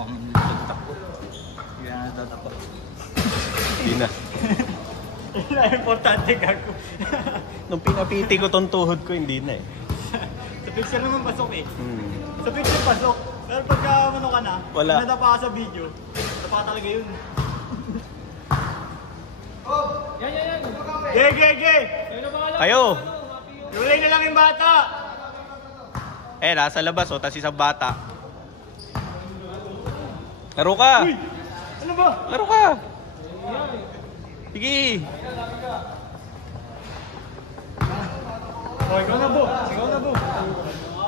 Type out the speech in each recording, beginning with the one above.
mukhang nagtakot. Kaya natatakot. Hindi na. Wala, importante gago. Nung pinapiti ko tong tuhod ko, hindi na eh. Sa picture naman pasok eh. Sa picture pasok. Pero pagka ano ka na, wala. Nadapa ka sa video, nadapa talaga yun. Oh! Yan! Ge! Kayo! Iulay na lang yung bata! Eh, nasa labas oh, tas isang bata. Laro ka! Uy! Ano ba? Laro ka! Sige! Oh, ikaw na bo!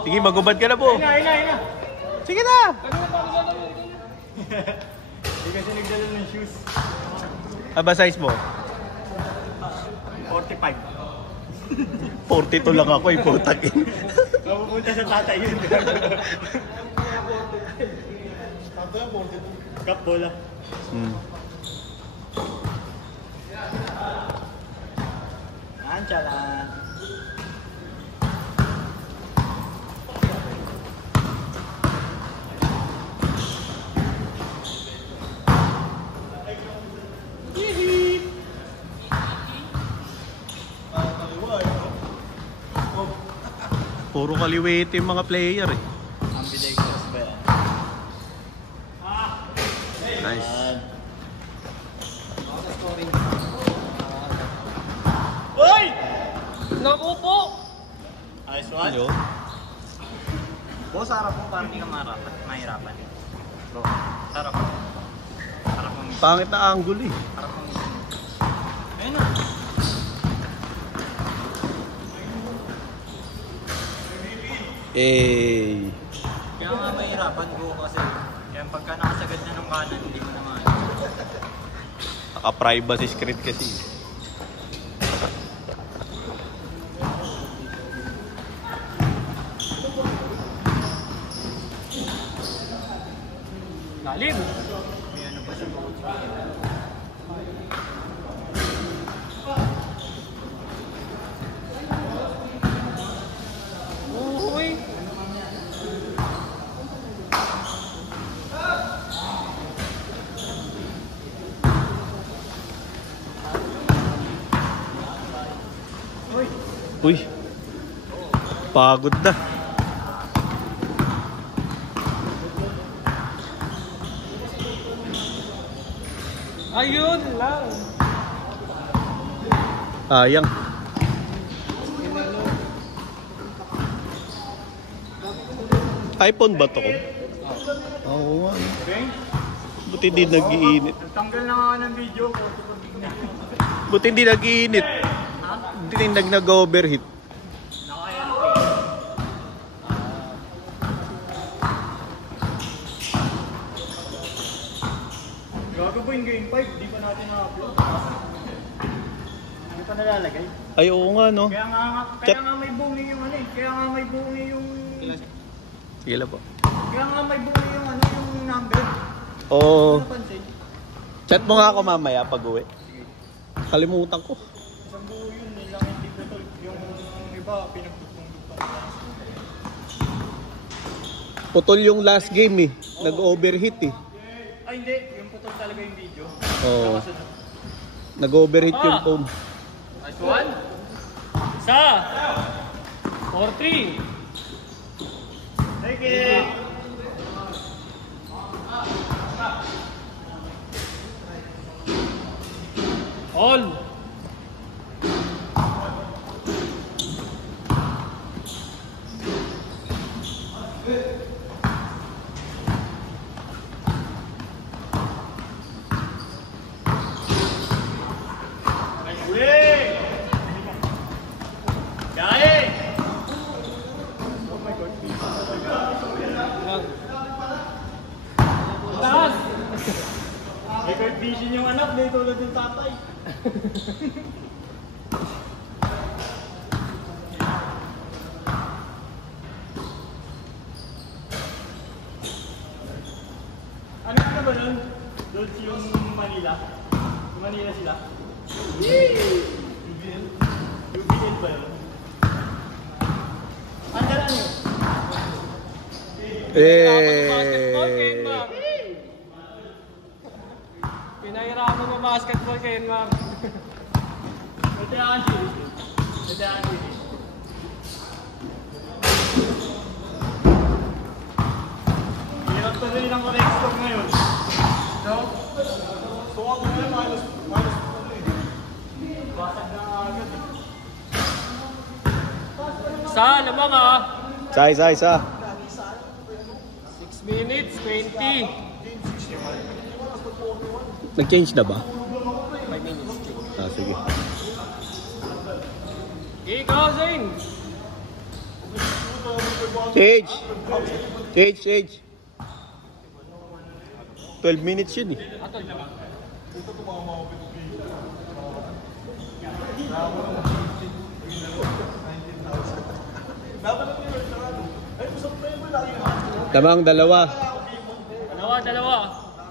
Sige, magubad ka na po! Ina! Sige na! Hindi kasi nagdala ng shoes. Aba size mo? 45. 42 lang ako eh, putangin. Mapupunta sa tatay yun. Cup bola. Anchala. Puro kaliwete yung mga player eh. Ambidextrous ba yan? Nice. Uy! Naku po! Nice one. Hello? Boss, harap mo parang hindi ka mahirapan. Bro, harap mo. Harap mo. Pangit na angle eh. Harap mo. Ayun na. Eh. Kaya nga mahirapan bro kasi kaya pagka nakasagad na ng kanan, hindi mo naman. Naka-privacy script kasi. Lalim! May ano pa sa coach. Uy! Uy. Pagod na. Ayun lang! Sayang. iPhone ba to? Oo nga. Okay? Buti hindi nag-iinit. Tanggal na nga ng video ko. Buti hindi nag-iinit. Hindi nag-overheat. Nakaya na Gago po yung game 5, di pa natin na-upload. Hindi pa nalalagay. Ay, oo nga, no? Kaya nga may bungi yung ano eh. Kaya nga may bungi yung... Sige lang po. Kaya nga may bungi yung ano, yung number. Oo. Ano napansin? Chat mo nga ako mamaya pag uwi. Kalimutan ko. Isang buo yun, nilang hindi ko to. Yung iba, pinagtutong-tutong. Putol yung last game eh. Nag-overheat eh. Ay hindi, yung putol talaga yung video. Oo. Nag-overheat yung phone. Nice one! Isa! 4-3! Take it! All! Taas! May card vision yung anak, di tulad ng tatay. Ano ka na ba nun? Doon yung Manila? Yung Manila sila? UBL? UBL ba yun? Andalan yun? Basketball game ba? Pinahirapan mo basketball kayo, Mark. Ito yan, Chili. Ito yan, Chili. Hirap to rin ang correct score ngayon. No? So ako ngayon, minus basag na agad. Sa, lamang ah. Isa. 6 minutes, 20. Nag-change na ba? 5 minutes. Ah, sige. Ikaw, Zane. Change. 12 minutes yun eh. Lamang dalawa. Dalawa.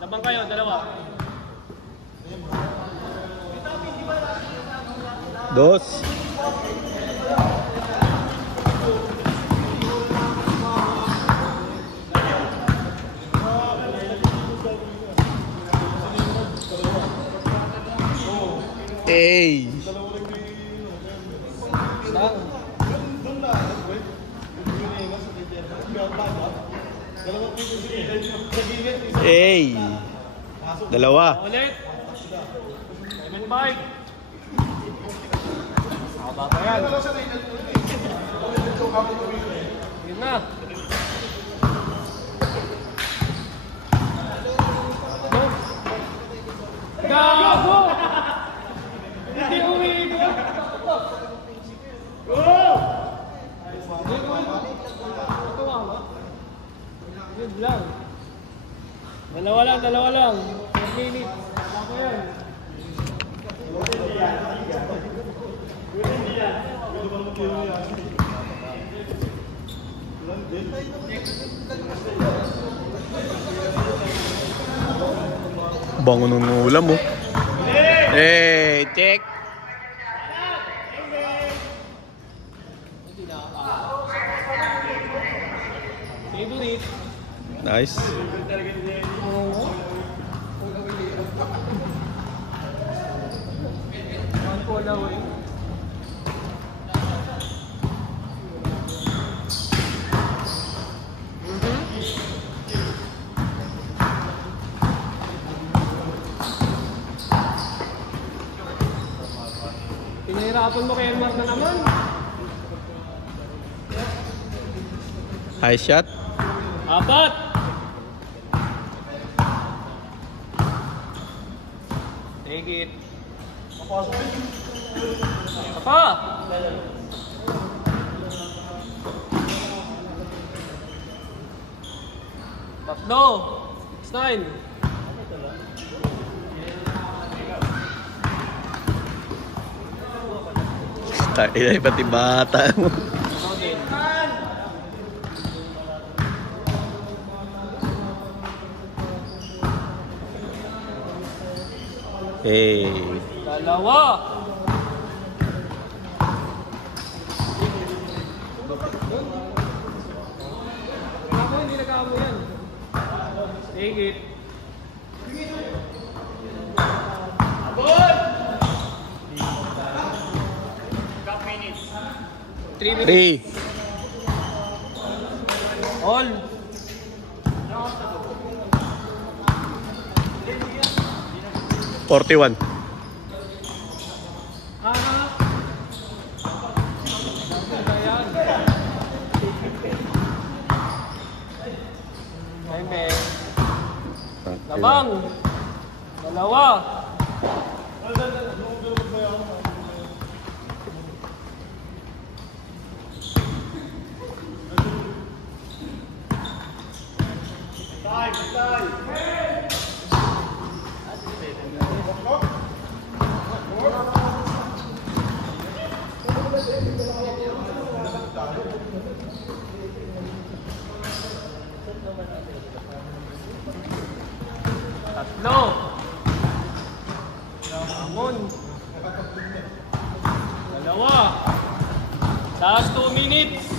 Labang kayo, dalawa. Dos. Hey. Hey. Dalawa. Ulit. 7-5. Nakababa yan. Yun na. Gago! Hindi umiigo. Go! Tuwa ba? Yun lang. Dalawa lang. 4 minutes. Ako yan. Bango ng ulam mo. Hey, check. Favorite. Nice. One call away. Pinahirapan mo kay Elmar na naman. High shot. 4. Take it. Apa? Tatlo. 6-9. Tayo pati bata mo. Hey. Dalawa. Ako hindi nag-aamo yan. Take it. Abot! 3 minutes. 3. All. $41. Hanap. Ayan. Meme. Labang. Dalawa. Tatlo. Amon. Dalawa. Last 2 minutes.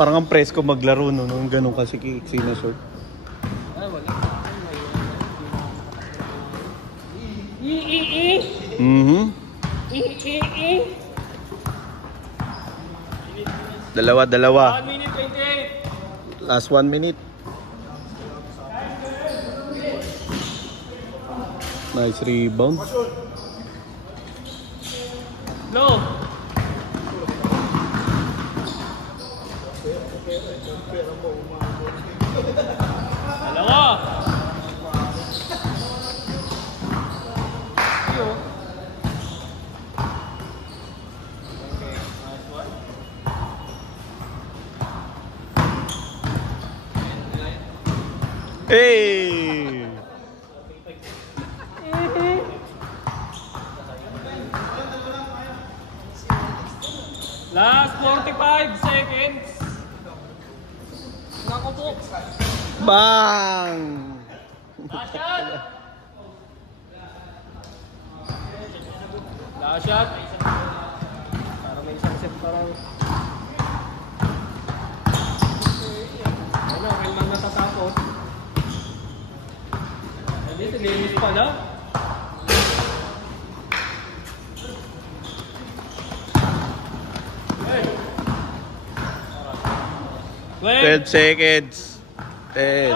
Parang ang presko maglaro no, nung ganun kasi kiksi na short. Mhm. Dalawa. 1 minute 28. Last 1 minute. Nice rebound. Low. Dalawa. Hey! Last 45 seconds. Naku po. Bang! Last shot. Last shot. Para may isang set parang. Ano, kailan natatapos? Dito, linis pala. Hey. 12 seconds. 10.